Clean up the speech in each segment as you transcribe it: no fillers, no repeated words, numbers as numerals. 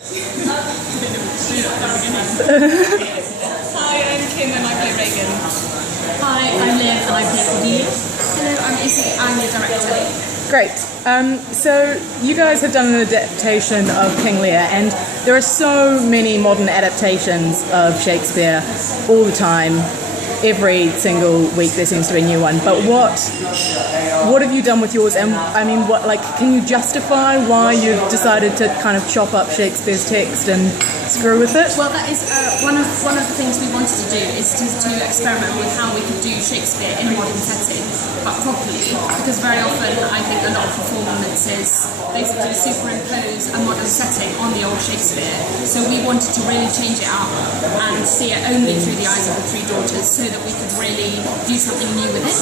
Hi, I'm Kim and I play Reagan. Hi, I'm Lear and I play Cordelia. Hello, I'm Izzy. I'm the director. Great. So you guys have done an adaptation of King Lear, and there are so many modern adaptations of Shakespeare all the time. Every single week there seems to be a new one. But what have you done with yours? And I mean, can you justify why you decided to kind of chop up Shakespeare's text and screw with it? Well, that is one of the things we wanted to do is to experiment with how we could do Shakespeare in a modern setting, but properly. Because very often I think a lot of performances basically superimpose a modern setting on the old Shakespeare. So we wanted to really change it up and see it only through the eyes of the three daughters, so that we could really do something new with it.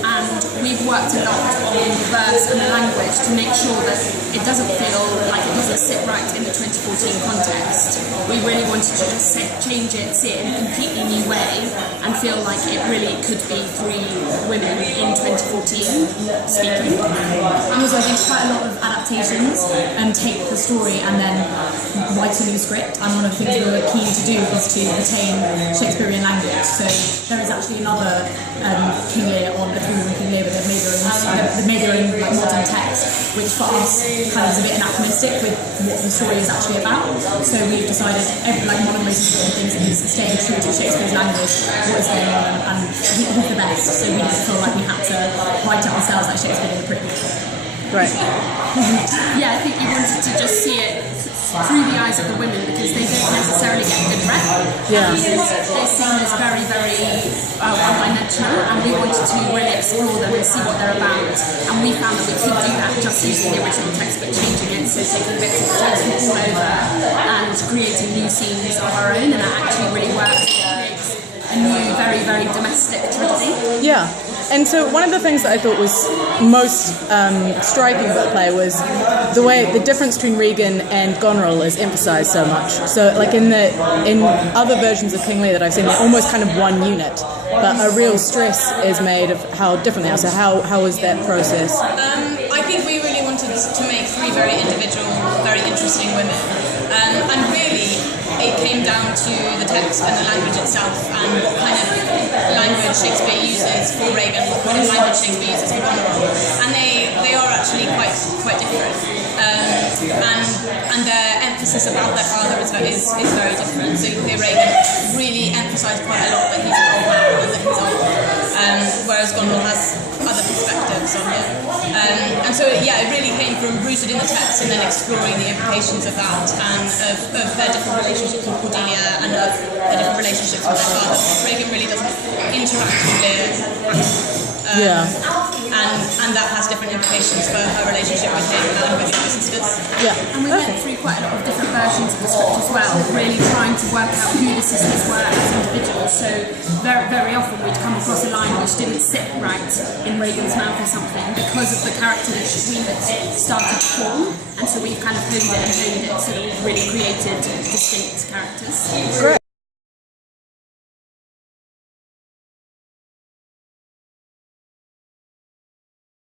And we've worked a lot on the verse and the language to make sure that it doesn't feel like it doesn't sit right in the 2014 context. We really wanted to just change it, see it in a completely new way, and feel like it really could be three women in 2014 speaking. And also I think quite a lot of adaptations take the story and then write a new script, and one of the things we were keen to do was to retain Shakespearean language. So there is actually another King Lear on the three-woman King Lear, but they've made their own like, modern text, which for us kind of is a bit anachronistic with what the story is actually about. So we've decided one of the most important things is staying true to Shakespeare's language, what is going on, and he's the best. So we didn't feel like we had to write it ourselves like Shakespeare did pretty good. Right. Yeah, I think we wanted to just see it through the eyes of the women, because they don't necessarily get a good rep. Yeah. They're seen as very, very one-dimensional, and we wanted to really explore them and see what they're about. And we found that we could do that just using the original text, but changing it, so taking bits of the text from all over and creating new scenes of our own, and that actually really works. It creates a new, very, very domestic tragedy. Yeah. And so one of the things that I thought was most striking about the play was the way the difference between Regan and Goneril is emphasised so much. So like in other versions of King Lear that I've seen, they're almost kind of one unit, but a real stress is made of how different they are. So how was that process? I think we really wanted to make three very individual, very interesting women. And really, it came down to the text and the language itself, and what kind of language Shakespeare uses for Regan, what kind of language Shakespeare uses for Goneril. And they are actually quite different. And their emphasis about their father is very different. So Regan really emphasised quite a lot that he's an old man and that he's old, whereas Goneril has other perspectives on it. And so yeah, it really came from rooted in the text and then exploring the implications of that and of their different relationships with Cordelia and of their different relationships with their father. Regan really doesn't interact with Lear. And that has different implications for her relationship with him and with her sisters. Yeah. And we went through quite a lot of different versions of the script as well, really trying to work out who the sisters were as individuals. So very often we'd come across a line which didn't sit right in Regan's mouth or something because of the character that we had started to form. And so we've kind of honed it so that we've really created distinct characters. Great.